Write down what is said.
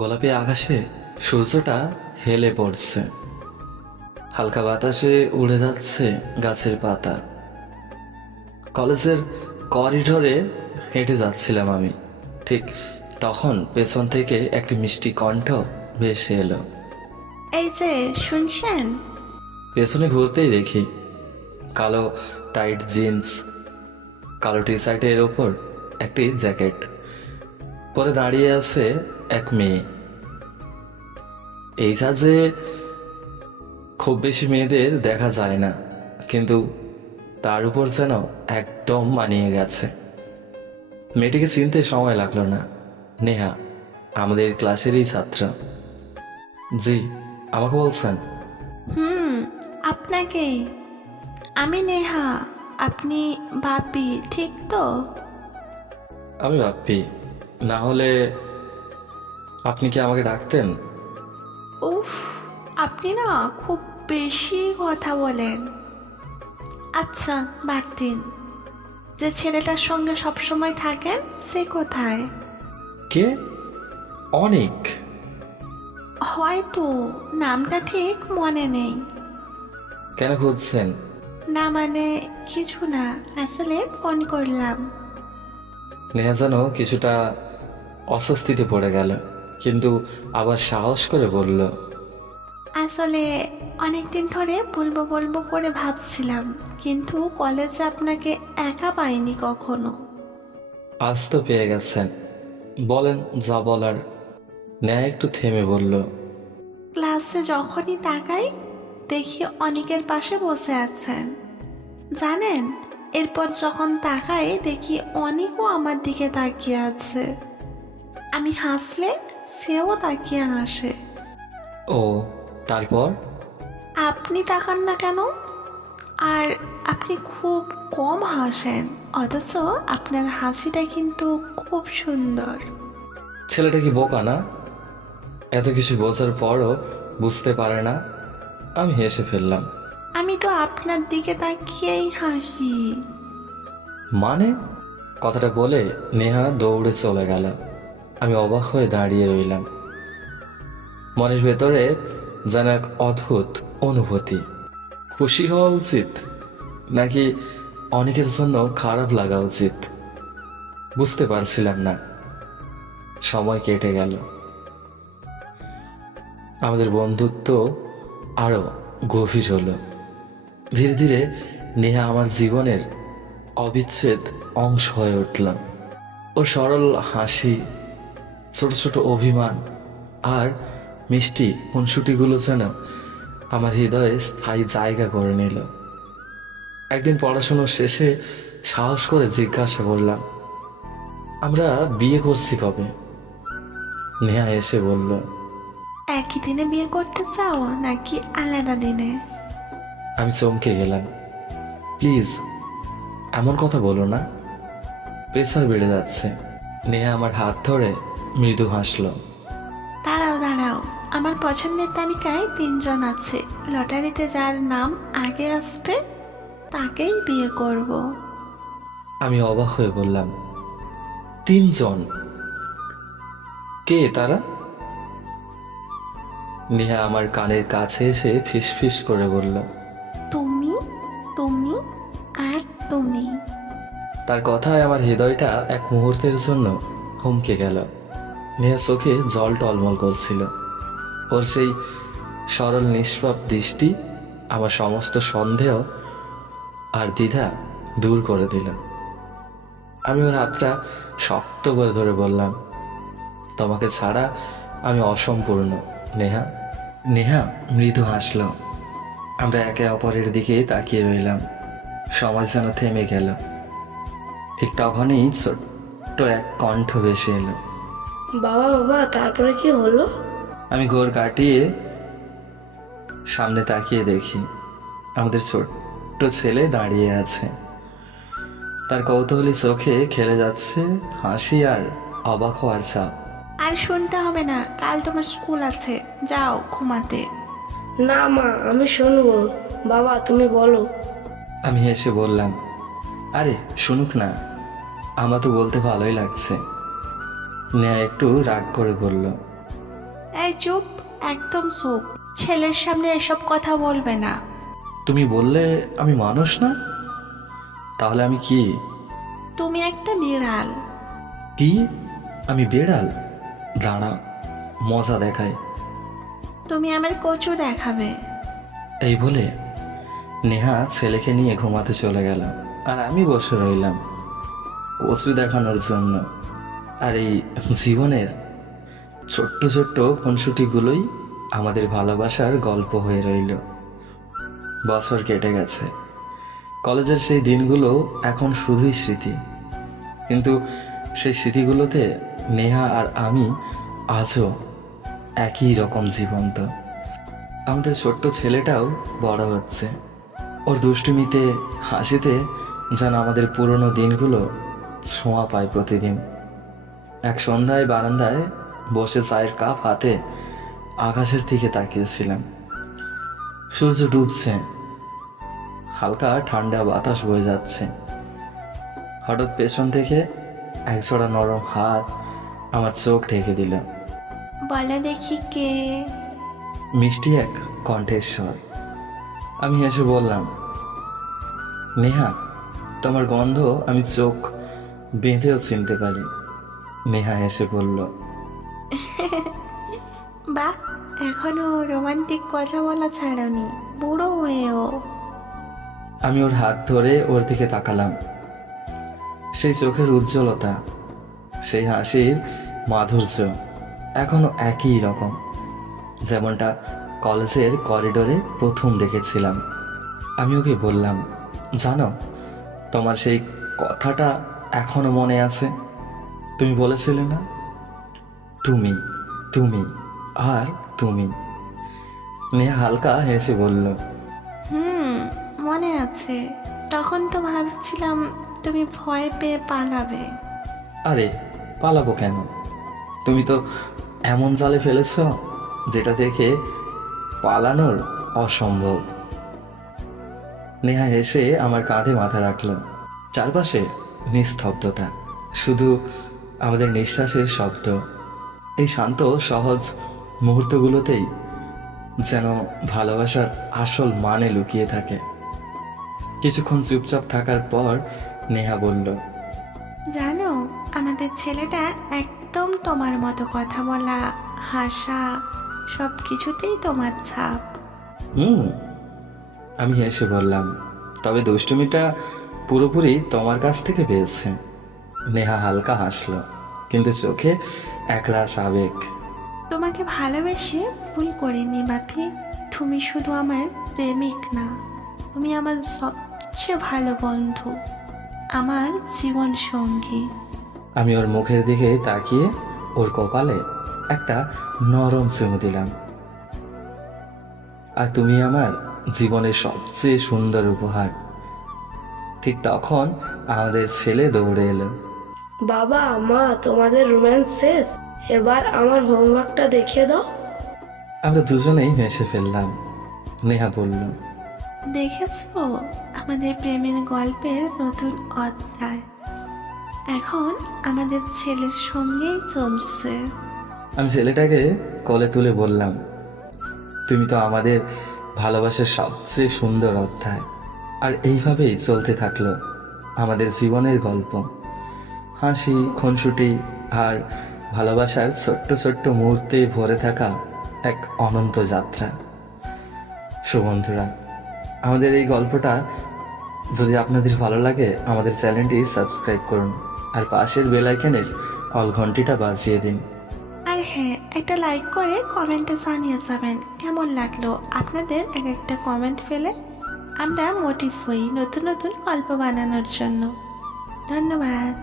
গোলাপি আকাশে সূর্যটা হেলে পড়ছে, হালকা বাতাসে উড়ে যাচ্ছে গাছের পাতা। কলেজের করিডোরে হেঁটে যাচ্ছিলাম আমি, ঠিক তখন পেছন থেকে একটি মিষ্টি কণ্ঠ ভেসে এলো। এই যে শুনছেন? পেছনে ঘুরতেই দেখি কালো টাইট জিন্স, কালো টি শার্টের ওপর একটি জ্যাকেট পরে দাঁড়িয়ে আছে এক মেয়ে। এই সাজে খুব বেশি মেয়েদের দেখা যায় না, কিন্তু তার উপর যেন একদম মানিয়ে গেছে। মেয়েটিকে চিনতে সময় লাগলো না। নেহা, আমাদের ক্লাসেরই ছাত্র। জি, আমাকে বলছেন? হুম, আপনাকে। আমি নেহা, আপনি বাপি, ঠিক তো? আমি বাপ্পি। না হলে আপনি কি আমাকে ডাকতেন? উফ, আপনি না খুব বেশি কথা বলেন। আচ্ছা বাদ দিন, যে ছেলেটার সঙ্গে সবসময় থাকেন সে কোথায়? কে? অনেক। হয়তো নামটা ঠিক মনে নেই। কেন খুঁজছেন? না মানে কিছু না, আসলে ফোন করলাম। নেহা যেন কিছুটা অস্বস্তিতে পড়ে গেল, কিন্তু আবার সাহস করে বলল, আসলে অনেকদিন ধরে বলবো বলবো করে ভাবছিলাম, কিন্তু কলেজে আপনাকে একা পাইনি কখনো। আজ তো পেয়ে গেছেন, বলেন যা বলার। নেহা একটু থেমে বলল, ক্লাসে যখনই তাকাই দেখি অনেকের পাশে বসে আছেন, জানেন? এরপর যখন তাকাই দেখি অনেকও আমার দিকে তাকিয়ে আছে। আমি হাসলে সেও তাকিয়ে হাসে। ও, তারপর? আপনি তাকান না কেন? আর আপনি খুব কম হাসেন, অথচ আপনার হাসিটা কিন্তু খুব সুন্দর। ছেলেটা কি বোকা না? এত কিছু বোঝার পরও বুঝতে পারে না। আমি হেসে ফেললাম। আমি তো আপনার দিকে তাকিয়েই হাসি। মানে? কথাটা বলে নেহা দৌড়ে চলে গেল। আমি অবাক হয়ে দাঁড়িয়ে রইলাম। মনের ভেতরে যেন এক অদ্ভুত অনুভূতি। খুশি হওয়া উচিত নাকি অনেকের জন্য খারাপ লাগা উচিত বুঝতে পারছিলাম না। সময় কেটে গেল, আমাদের বন্ধুত্ব আরো গভীর হলো। ধীরে ধীরে নেহা আমার জীবনের অবিচ্ছেদ অংশ হয়ে উঠল। ও সরল হাসি, ছোট ছোট অভিমান আর মিষ্টি খুনসুটিগুলো যেন আমার হৃদয়ে স্থায়ী জায়গা করে নিল। একদিন পড়াশোনা শেষে সাহস করে জিজ্ঞাসা করলাম, আমরা বিয়ে করছি কবে? নেহা এসে বলল, একই দিনে বিয়ে করতে চাও নাকি আলাদা দিনে? আমি চমকে গেলাম। প্লিজ এমন কথা বলো না, প্রেসার বেড়ে যাচ্ছে। নেহা আমার হাত ধরে মৃদু হাসলো। দাঁড়াও দাঁড়াও, আমার পছন্দের তালিকায় 3 জন আছে, লটারিতে যার নাম আগে আসবে তাকেই বিয়ে করব। আমি অবাক হয়ে বললাম, 3 জন? কে তারা? নেহা আমার কানের কাছে এসে ফিসফিস করে বলল, তুমি, তুমি আর তুমি। তার কথায় আমার হৃদয়টা এক মুহূর্তের জন্য থমকে গেল। নেহা চোখে জল টলমল করছিল। ওর সেই সরল নিষ্পাপ দৃষ্টি আমার সমস্ত সন্দেহ আর দ্বিধা দূর করে দিল। আমি ওর হাতটা শক্ত করে ধরে বললাম, তোমাকে ছাড়া আমি অসম্পূর্ণ নেহা। নেহা মৃদু হাসল। আমরা একে অপরের দিকে তাকিয়ে রইলাম। সময় যেন থেমে গেল। ঠিক তখনই ছোট্ট এক কণ্ঠ ভেসে এলো। বাবা বাবা, তারপরে কি হলো? আমি ঘোর কাটিয়ে সামনে তাকিয়ে দেখি আমাদের ছোট্ট ছেলে দাঁড়িয়ে আছে। তার কৌতূহলী চোখে খেলে যাচ্ছে হাসি আর অবাক হওয়ার ছাপ। আর শুনতে হবে না, কাল তোমার স্কুল আছে, যাও ঘুমাতে। না মা, আমি শুনবো। বাবা তুমি বলো। আমি হেসে বললাম, আরে শুনুক না, আমার তো বলতে ভালোই লাগছে। নেহা একটু রাগ করে বলল, এই চুপ, একদম চুপ। ছেলের সামনে এসব কথা বলবে না। তুমি বললে আমি মানুষ না, তাহলে আমি কি? তুমি একটা বিড়াল। কি? আমি বেড়াল? দাঁড়া, মজা দেখায়। তুমি আমার কচু দেখাবে। এই বলে নেহা ছেলেকে নিয়ে ঘুমাতে চলে গেল, আর আমি বসে রইলাম কচু দেখানোর জন্য। আর এই জীবনের ছোট্ট ছোট্ট খুনসুটিগুলোই আমাদের ভালোবাসার গল্প হয়ে রইল। বছর কেটে গেছে, কলেজের সেই দিনগুলো এখন শুধুই স্মৃতি, কিন্তু সেই স্মৃতিগুলোতে নেহা আর আমি আজও একই রকম জীবন্ত। আমাদের ছোট্ট ছেলেটাও বড় হচ্ছে, ওর দুষ্টুমিতে হাসিতে যেন আমাদের পুরনো দিনগুলো ছোঁয়া পায় প্রতিদিন। এক সন্ধ্যায় বারান্দায় বসে চায়ের কাপ হাতে আকাশের দিকে তাকিয়েছিলাম। সূর্য ডুবছে, হালকা ঠান্ডা বাতাস বয়ে যাচ্ছে। হঠাৎ পেছন থেকে একজোড়া নরম হাত আমার চোখ ঢেকে দিল। বলে দেখি কে? মিষ্টি এক কণ্ঠেশ্বর। আমি হেসে বললাম, নেহা, তোমার গন্ধ আমি চোখ বেঁধেও চিনতে পারি। নেহা হেসে বলল, বা, এখনো রোমান্টিক কথা বলা ছাড়নি, বুড়ো হয়েও। আমি ওর হাত ধরে ওর দিকে তাকালাম। সেই চোখের উজ্জ্বলতা, সেই হাসির মাধুর্য এখনো একই রকম, যেমনটা কলেজের করিডোরে প্রথম দেখেছিলাম। আমি ওকে বললাম, জানো, তোমার সেই কথাটা এখনো মনে আছে। তুমি বলেছিলে না, তুমি তুমি আর তুমি। নেহা হালকা হেসে বলল, মনে আছে। তখন তো ভাবছিলাম তুমি ভয় পেয়ে পালাবে। আরে পালাবো কেন? তুমি তো এমন জালে ফেলেছ যেটা দেখে পালানোর অসম্ভব। নেহা হেসে আমার কাঁধে মাথা রাখল। চারপাশে নিস্তব্ধতা, শুধু আমাদের নিঃশ্বাসের শব্দ। এই শান্ত সহজ মুহূর্তগুলোতেই যেন ভালোবাসার আসল মানে লুকিয়ে থাকে। কিছুক্ষণ চুপচাপ থাকার পর নেহা বলল, জানো, আমাদের ছেলেটা একদম তোমার মতো, কথা বলা, হাসা, সব কিছুতেই তোমার ছাপ। আমি হেসে বললাম, তবে দুষ্টুমিটা পুরোপুরি তোমার কাছ থেকে পেয়েছে। নেহা হালকা হাসলো, কিন্তু চোখে একরাশ আবেগ। তোমাকে ভালোবেসে ভুল করিনি বাপি। তুমি শুধু আমার প্রেমিক না, তুমি আমার সবচেয়ে ভালো বন্ধু, আমার জীবন সঙ্গী। আমি ওর মুখের দিকে তাকিয়ে ওর কপালে একটা নরম চুমু দিলাম। আর তুমি আমার জীবনের সবচেয়ে সুন্দর উপহার। ঠিক তখন আমাদের ছেলে দৌড়ে এলো। বাবা, মা, তোমাদের রোম্যান্স শেষ, এবার আমার হোমওয়ার্কটা দেখিয়ে দাও। আমরা দুজনেই হেসে ফেললাম। নেহা বলল, দেখেছো, আমাদের প্রেমের গল্পের নতুন অধ্যায় এখন আমাদের ছেলের সঙ্গেই চলছে। আমি ছেলেটাকে কোলে তুলে বললাম, তুমি তো আমাদের ভালোবাসার সবচেয়ে সুন্দর অধ্যায়। আর এইভাবেই চলতে থাকলো আমাদের জীবনের গল্প। হাসি, খুনসুটি আর ভালোবাসার ছোট্ট ছোট্ট মুহূর্তে ভরে থাকা এক অনন্ত যাত্রা। বন্ধুরা, আমাদের এই গল্পটা যদি আপনাদের ভালো লাগে, আমাদের চ্যানেলটি সাবস্ক্রাইব করুন আর পাশের বেল আইকনের অল ঘন্টিটা বাজিয়ে দিন। আর হ্যাঁ, একটা লাইক করে কমেন্টে জানিয়ে যাবেন কেমন লাগলো। আপনাদের এক একটা কমেন্ট পেলে আমরা মোটিভ হই নতুন নতুন গল্প বানানোর জন্য। ধন্যবাদ।